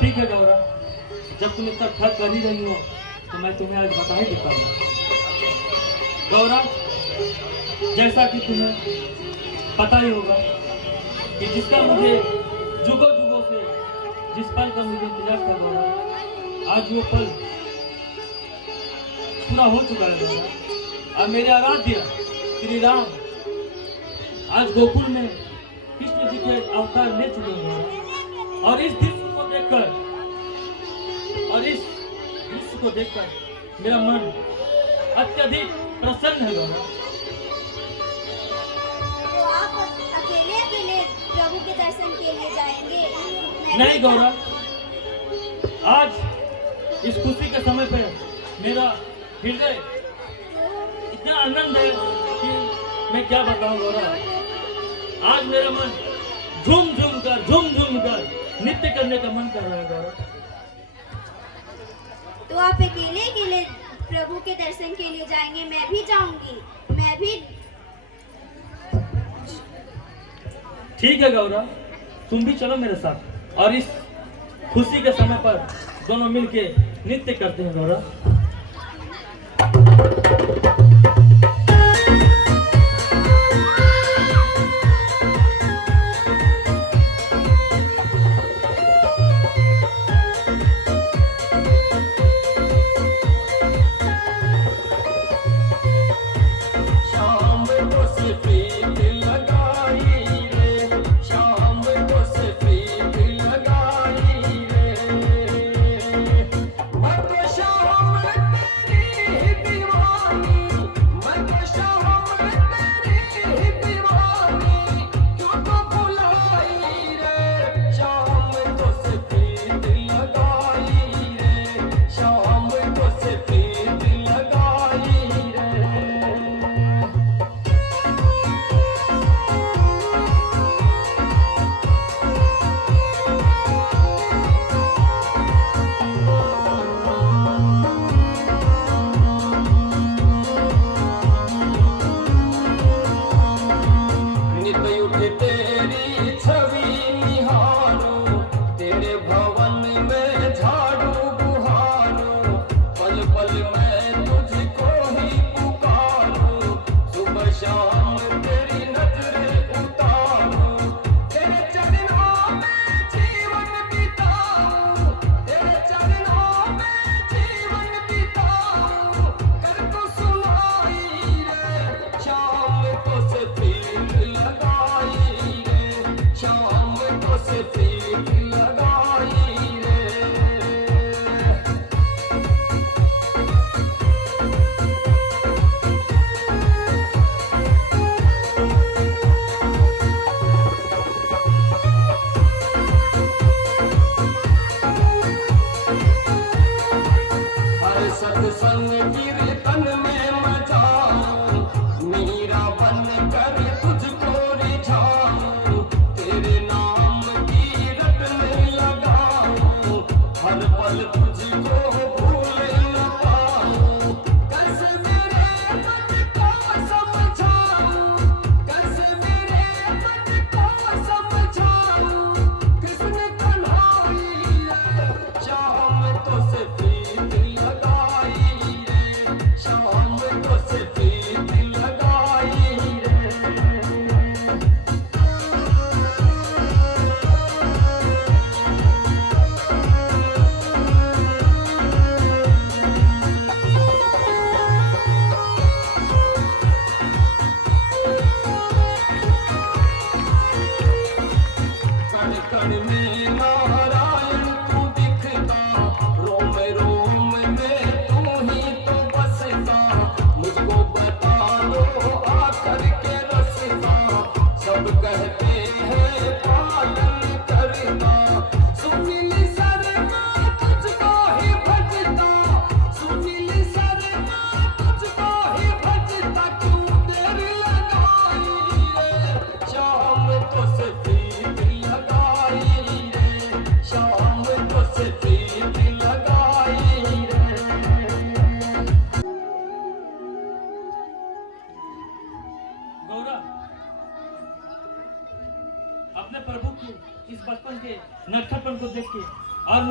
ठीक है गौरा, जब तुम इतना ठग कर ही रही हो तो मैं तुम्हें आज बता ही देता हूँ। गौरा, जैसा कि तुम्हें पता ही होगा कि जिसका मुझे जुगों जुगों से जिस पल का मुझे इंतजार था गौरा, आज वो पल पूरा हो चुका है गौरा। अब मेरे आराध्य श्री राम आज गोकुल में कृष्ण जी के अवतार ले चुके हैं और इस दृश्य को देखकर मेरा मन अत्यधिक प्रसन्न है गौरा। तो आप अकेले अकेले प्रभु के दर्शन के लिए जाएंगे? नहीं गौरा, आज इस खुशी के समय पे मेरा हृदय इतना आनंद है कि मैं क्या बताऊं गौरा। आज मेरा मन झूम झूम कर नृत्य करने का मन कर रहा है गौरा। तो आप अकेले अकेले प्रभु के दर्शन के लिए जाएंगे? मैं भी जाऊंगी, मैं भी। ठीक है गौरा, तुम भी चलो मेरे साथ और इस खुशी के समय पर दोनों मिलके नृत्य करते हैं गौरा।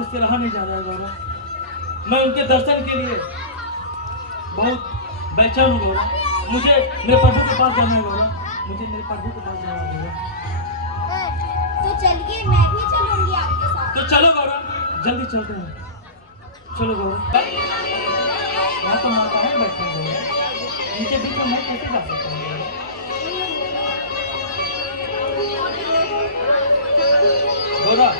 मुझसे रहा नहीं जा रहा है गौरव। मैं उनके दर्शन के लिए बहुत बेचैन हूँ गौरव। मुझे मेरे प्रभु के पास जाना है गौरव, मुझे मेरे प्रभु के पास जाना है गौरव। तो चलिए, मैं भी चलूंगी आपके साथ। तो चलो गौरव, जल्दी चलते हैं। चलो गौरव। यहाँ तो माता है बैठे हैं गौरव, इनके बीच में मैं कैसे जा सकता हूँ गौरव? गौरव,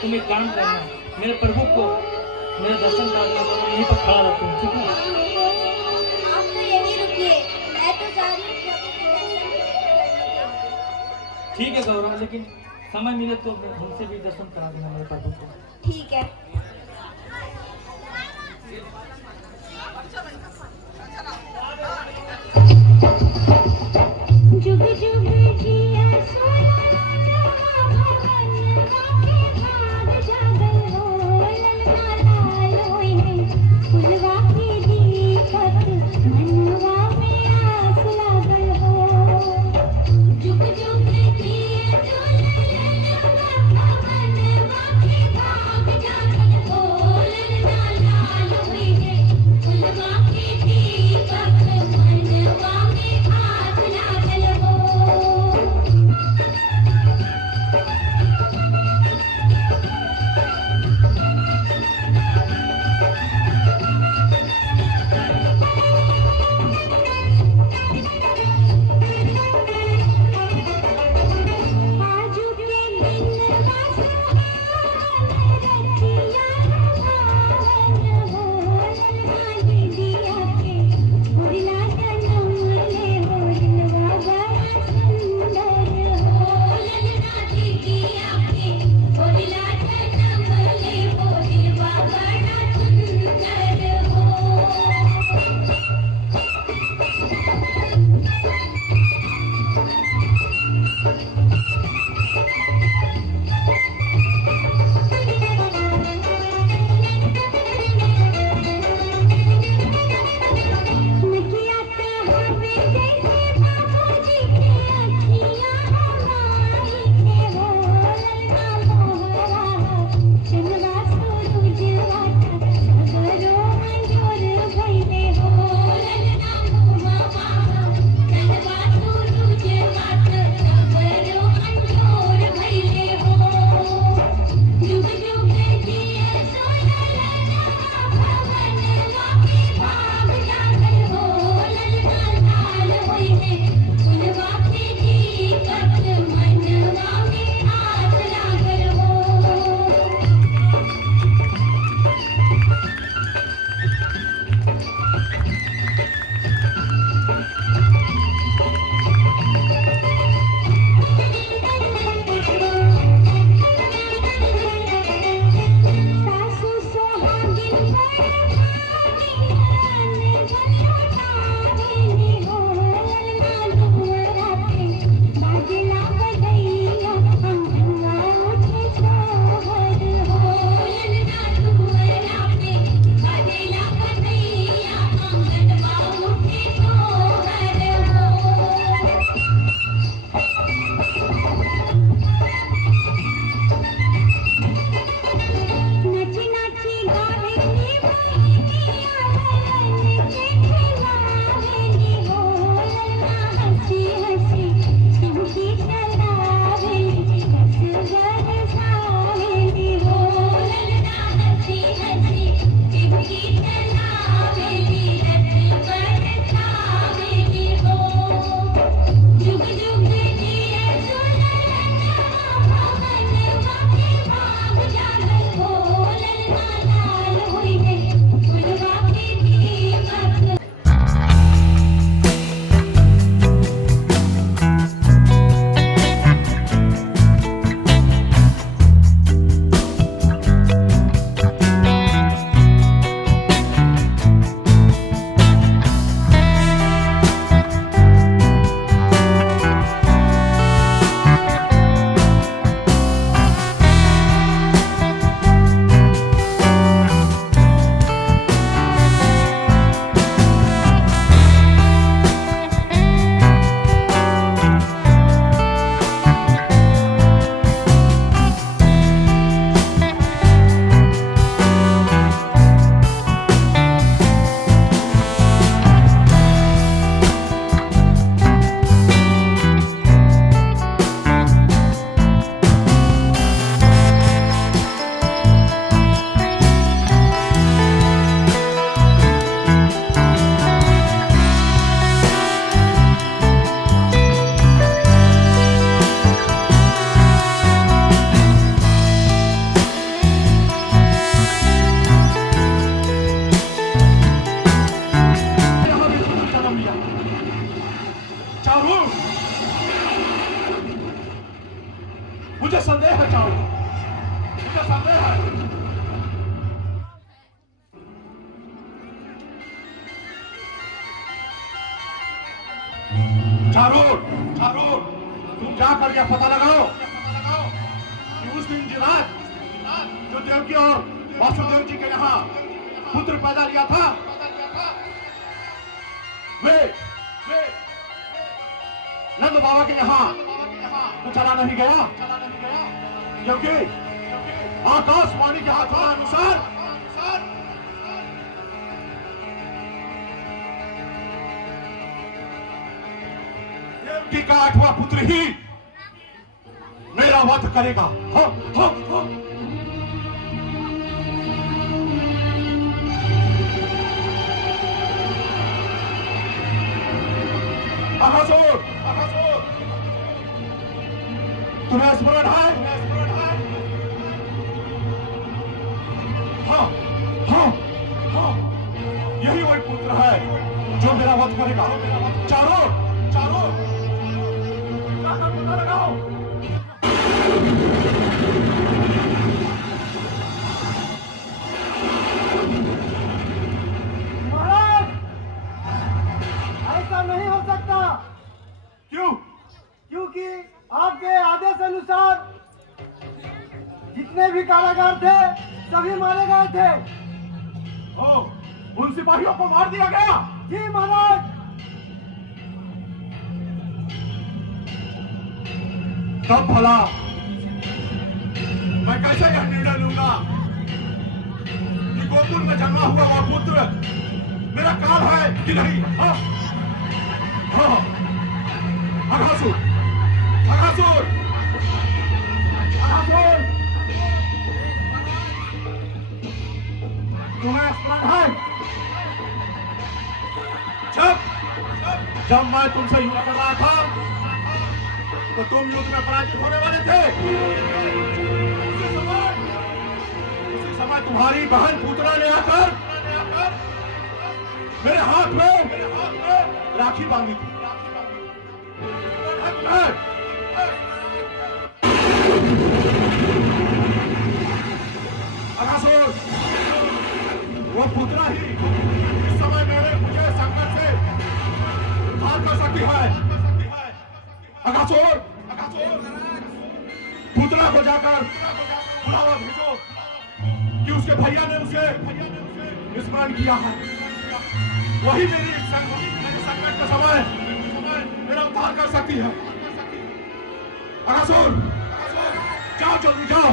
तुम एक काम करना, मेरे प्रभु को मेरे दर्शन करना, यहीं पर खड़ा रहता हूँ, ठीक है? आप तो यहीं रुकिए, मैं तो जा रही हूँ प्रभु के दर्शन करने। ठीक है गौरव, लेकिन समय मिले तो हमसे भी दर्शन करा देना मेरे प्रभु को। ठीक है। जुग जुग जिया सोना जमा भगनवा के भाग जागल हो, ललना लाल होई है फुलवा के दीपक, मनवा में आस लागल हो। जुग जुग जिया सोना जमा भगनवा के भाग जागल चारों तुम जा करके पता लगाओ कि उस दिन रात जो देवकी और वासुदेव जी के यहाँ पुत्र पैदा लिया था, वे नंद बाबा के यहाँ तो चला नहीं गया, क्योंकि आकाशवाणी के हाथ अनुसार देवकी का 8वां पुत्र ही मेरा वध करेगा। हाँ। अघासुर, तुम्हें स्मरण है? हाँ, यही वही पुत्र है जो मेरा वध करेगा। चारों जाकर पता लगाओ। महाराज, ऐसा नहीं हो सकता। क्यों? क्योंकि आपके आदेश अनुसार जितने भी कारागार थे सभी मारे गए थे। उन सिपाहियों को मार दिया गया? जी महाराज। तब भला मैं कैसे यह निर्णय लूंगा कि गोकुल में जन्मा हुआ वह पुत्र मेरा काल है कि नहीं? अघासुर, तुम्हें स्मरण है जब मैं तुमसे युद्ध कर रहा था तो तुम युद्ध में पराजित होने वाले थे। उसी समय तुम्हारी बहन पुतला ने आकर मेरे हाथ में राखी बांधी थी। अघासुर, वो पुतला ही इस समय मुझे संकट से उद्धार कर सकती है। अघासुर, पुतला को जाकर बुलावा भेजो कि उसके भैया ने उसे स्मरण किया है। वही मेरी संकट के समय मेरा उद्धार कर सकती है। अघासुर, जाओ, जल्दी जाओ।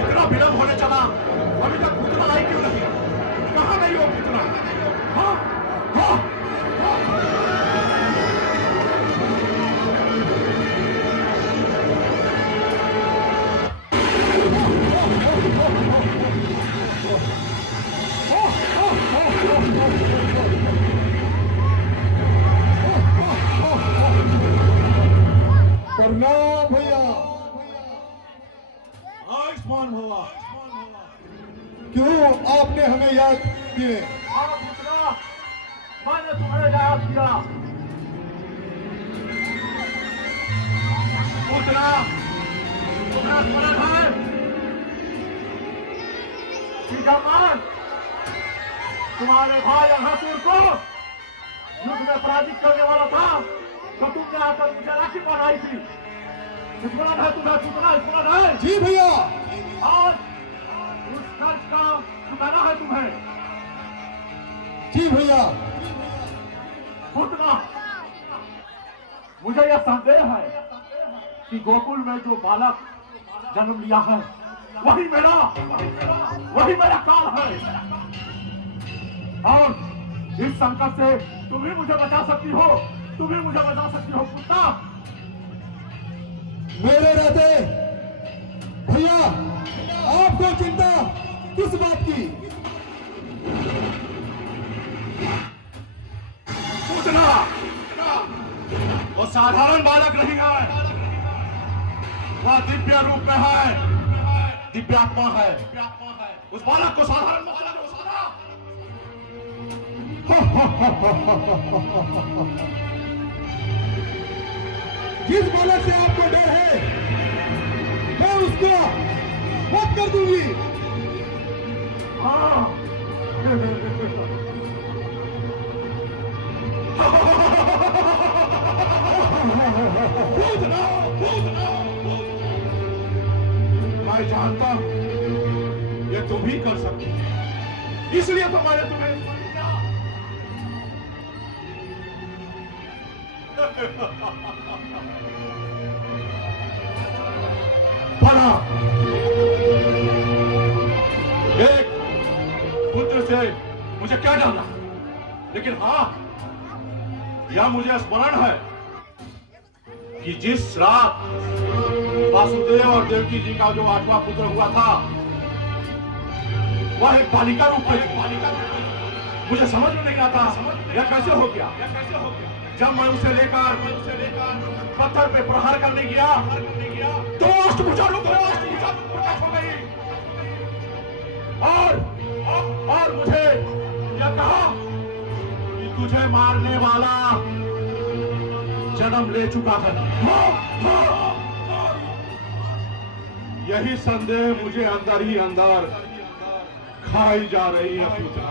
इतना विलंब होने चला, अभी तक पुतला आई क्यों नहीं? कहाँ गई वो पुतला? प्रणाम भैया। आयुष्मान भवा। क्यों आपने हमें याद किए? पुतला, मैंने तुम्हें याद किया। पुतला, तुम्हें स्मरण है कि जब मैं तुम्हारे भाई अघासुर को युद्ध में पराजित करने वाला था तो तुमने आकर मुझे राखी पहनाई थी। स्मरण है तुम्हें? पुतला, स्मरण है? जी भैया। आज उस कर्ज का चुकाना है तुम्हें। जी भैया। पुतना, मुझे यह संदेह है कि गोकुल में जो बालक जन्म लिया है वही मेरा काल है। और इस संकट से तुम ही मुझे बचा सकती हो। पुतना। मेरे रहते भैया आपको चिंता किस बात की? पुतना, वो साधारण बालक नहीं है, वह दिव्य रूप में है, दिव्यात्मा है। उस बालक को साधारण बालक को साधा। जिस बालक से आपको डर है मैं उसको वध कर दूंगी। हाँ। कूदना, कूदना, कूदना। मैं जानता हूं ये तुम ही कर सकते हो, इसलिए तो मैंने तुम्हें पढ़ा। एक पुत्र से मुझे क्या जाना, लेकिन हाँ यह मुझे स्मरण है कि जिस रात वासुदेव और देवकी जी का जो 8वां पुत्र हुआ था वह एक बालिका रूप में, मुझे समझ में नहीं आता यह कैसे हो गया। जब मैं उसे लेकर पत्थर पे प्रहार करने गया तो अष्टभुजाओं को प्रकट हो गई और मुझे यह कहा कि तुझे मारने वाला जन्म ले चुका है। यही संदेह मुझे अंदर ही अंदर खाई जा रही है पूतना,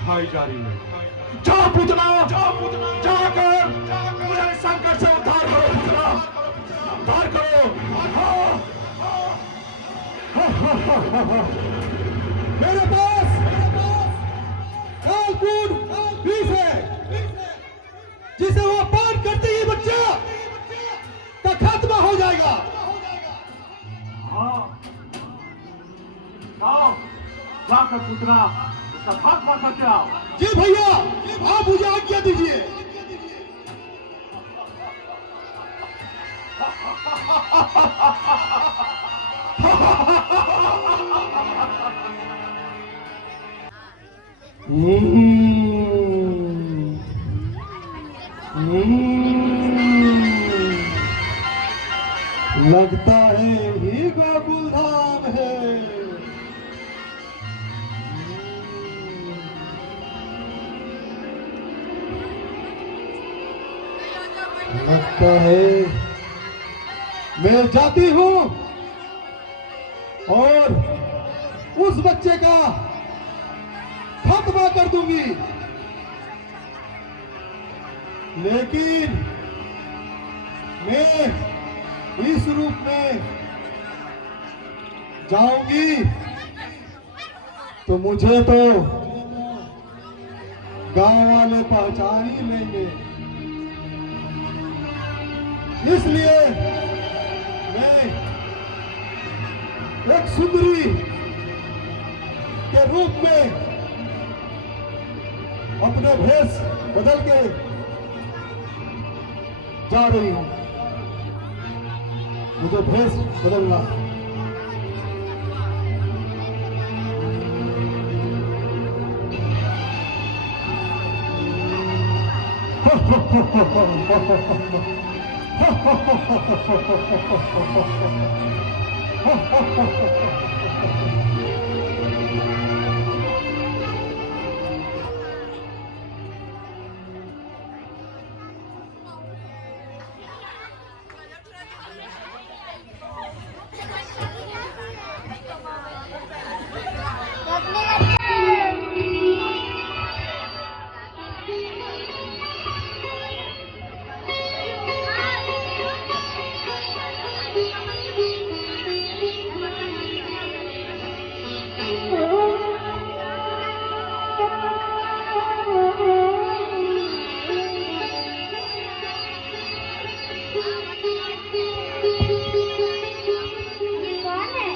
खाई जा रही है। जा पूतना, जाकर मुझे संकट से उद्धार करो पूतना, उद्धार करो। मेरे पास कालकूट विष है जिसे वो पान करते ही बच्चा का खात्मा हो जाएगा। हाँ, जाओ जाकर पूतना उसका खात्मा करके आओ। जी भैया आप मुझे आज्ञा दीजिए। लगता है ही गोकुल धाम है। लगता है मैं जाती हूँ और उस बच्चे का खात्मा कर दूंगी, लेकिन मैं इस रूप में जाऊंगी तो मुझे तो गांव वाले पहचान ही लेंगे। इसलिए मैं एक सुंदरी के रूप में अपने भेष बदल के जा रही हूं। मुझे भेष बदलना। रखने लगता है। कौन है?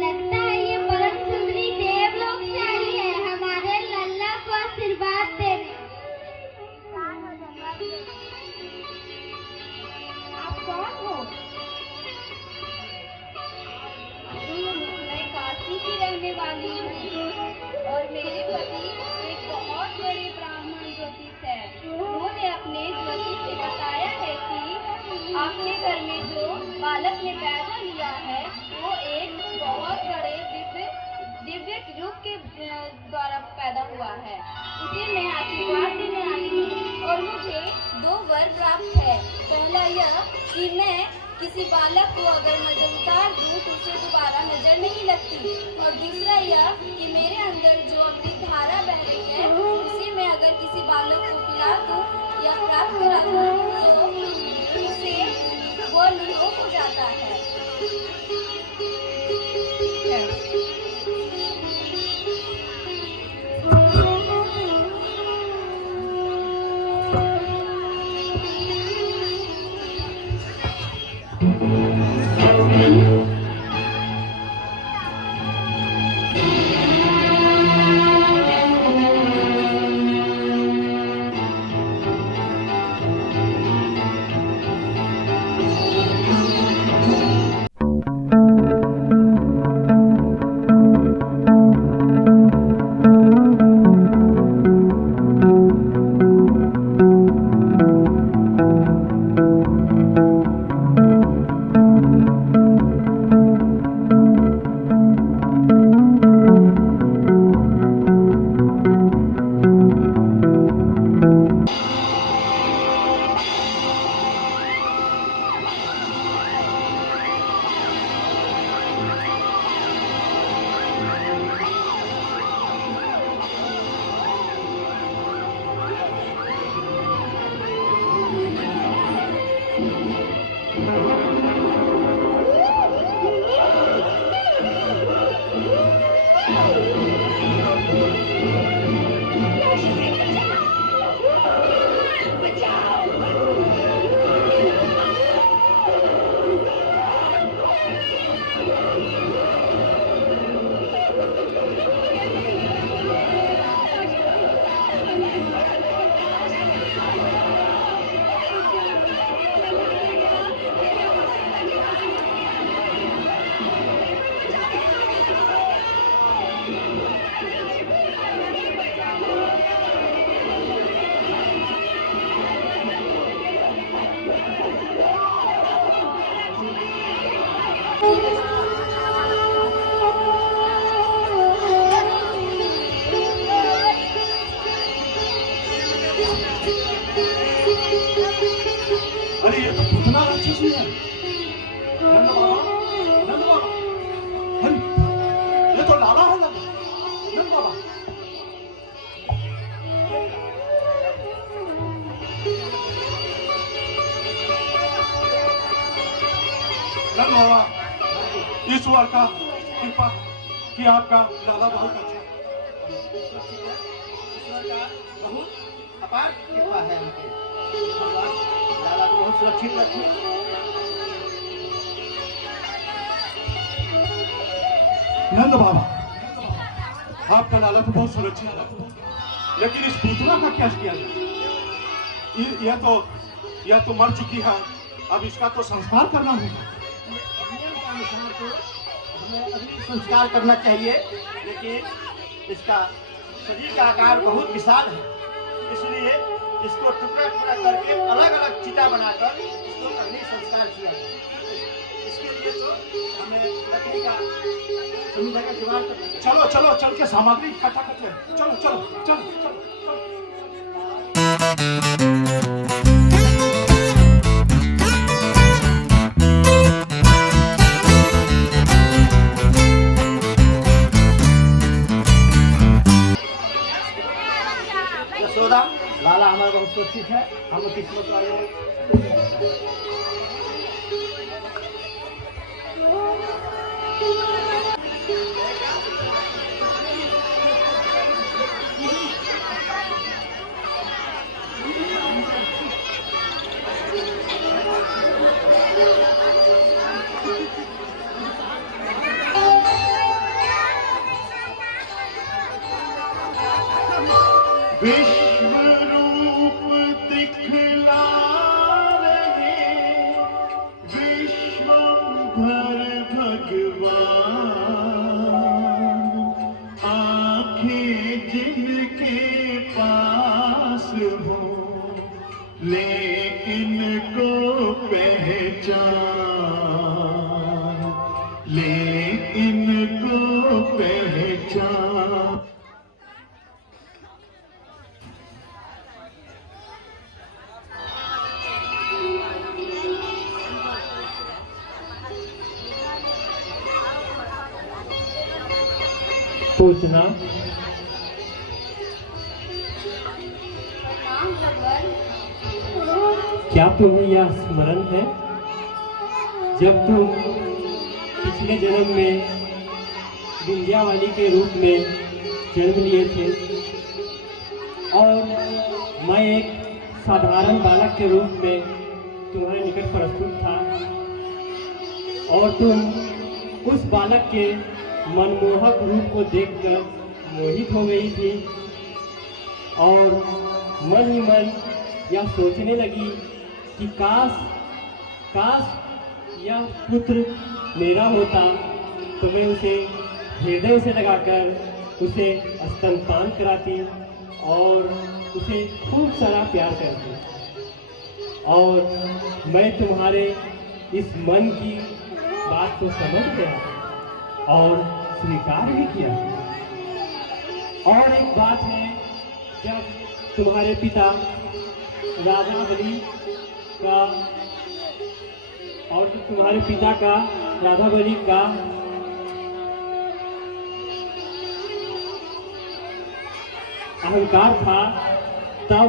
लगता है ये परम सुंदरी देवलोक से आई है हमारे लल्ला को आशीर्वाद देने। आप कौन हो? मैं काशी की रहने वाली हूँ और मेरे पति एक बहुत बड़े ब्राह्मण ज्योतिष है। है, उसे मैं आशीर्वाद देने आई हूँ और मुझे 2 वर प्राप्त है। पहला यह कि मैं किसी बालक को अगर नजर उतार दूं तो उसे दोबारा नजर नहीं लगती, और दूसरा यह कि मेरे अंदर जो अमृत धारा बह रही है उसे मैं अगर किसी बालक को पिला दूं या प्राप्त करा दूं तो उसे वो निरोग हो जाता है। अरे ये तो पुतना राक्षसी है। नंद बाबा, नंद बाबा, अरे ये तो लाला है नंद बाबा। नंद बाबा, ईश्वर का कृपा कि आपका लाला बहुत अच्छा है। ईश्वर का बहुत अपार कृपा है उनके। भगवान लाला को बहुत सुरक्षित रखें। नंद बाबा, आपका लाला तो बहुत सुरक्षित है, लेकिन इस पुतना का क्या किया जाए? यह तो मर चुकी है, अब इसका तो संस्कार करना होगा। नियम के अनुसार तो हमें अभी संस्कार करना चाहिए, लेकिन इसका शरीर का आकार बहुत विशाल है, इसलिए इसको टुकड़ा टुकड़ा करके अलग अलग चिता बनाकर इसको अग्नि संस्कार किया जाए। इसके लिए तो हमें लकड़ी का सुविधा का जुगाड़ करना चाहिए। चलो चलो, चल के सामग्री इकट्ठा करते हैं। चलो चलो चलो चलो चलो। यशोदा, लाला हमारा बहुत सुरक्षित है, हम किस्मत वाले हैं। विश्व रूप दिखला रहे विश्वंभर भगवान, आंखें जिनके पास हो लेकिन को पहचान, लेकिन को पहचान। पूछना। नाम रबर। क्या तुम्हें यह स्मरण है जब तुम पिछले जन्म में विंध्यावाली के रूप में जन्म लिए थे और मैं एक साधारण बालक के रूप में तुम्हारे निकट प्रस्तुत था और तुम उस बालक के मनमोहक रूप को देखकर मोहित हो गई थी और मन ही मन यह सोचने लगी कि काश यह पुत्र मेरा होता तो मैं उसे हृदय से लगाकर उसे स्तनपान कराती और उसे खूब सारा प्यार करती और मैं तुम्हारे इस मन की बात को समझ गया और स्वीकार भी किया। और एक बात है, जब तुम्हारे पिता राजा बलि का और जब तुम्हारे पिता का राधा बलि का अहंकार था, तब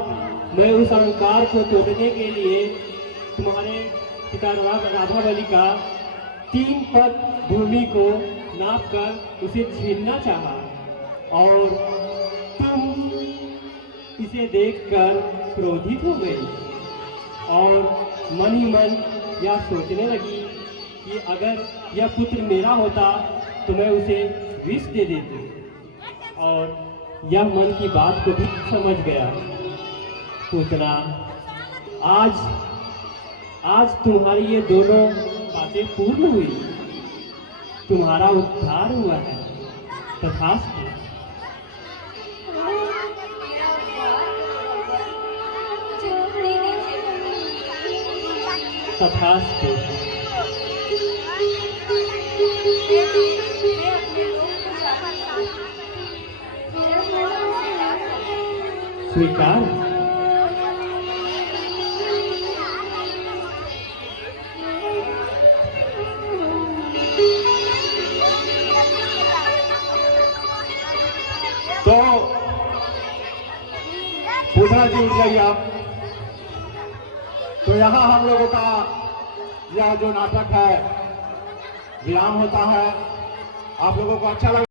मैं उस अहंकार को तोड़ने के लिए तुम्हारे पिता राधा बलि का 3 पद भूमि को नापकर उसे छीनना चाहा और तुम इसे देखकर क्रोधित हो गई और मन ही मन यह सोचने लगी कि अगर यह पुत्र मेरा होता तो मैं उसे विष दे देती और यह मन की बात को भी समझ गया। पूतना, आज तुम्हारी ये दोनों बातें पूर्ण हुई, तुम्हारा उद्धार हुआ है। तथास्तु। मुझे उठने दीजिए। तथास्तु। मैं अपने लोग को चाहता हूँ। मेरा मन स्वीकार करें। स्वीकार। तो पूछना जी उठ जाइए आप। तो यहाँ हम लोगों का यह जो नाटक है विराम होता है। आप लोगों को अच्छा लगा?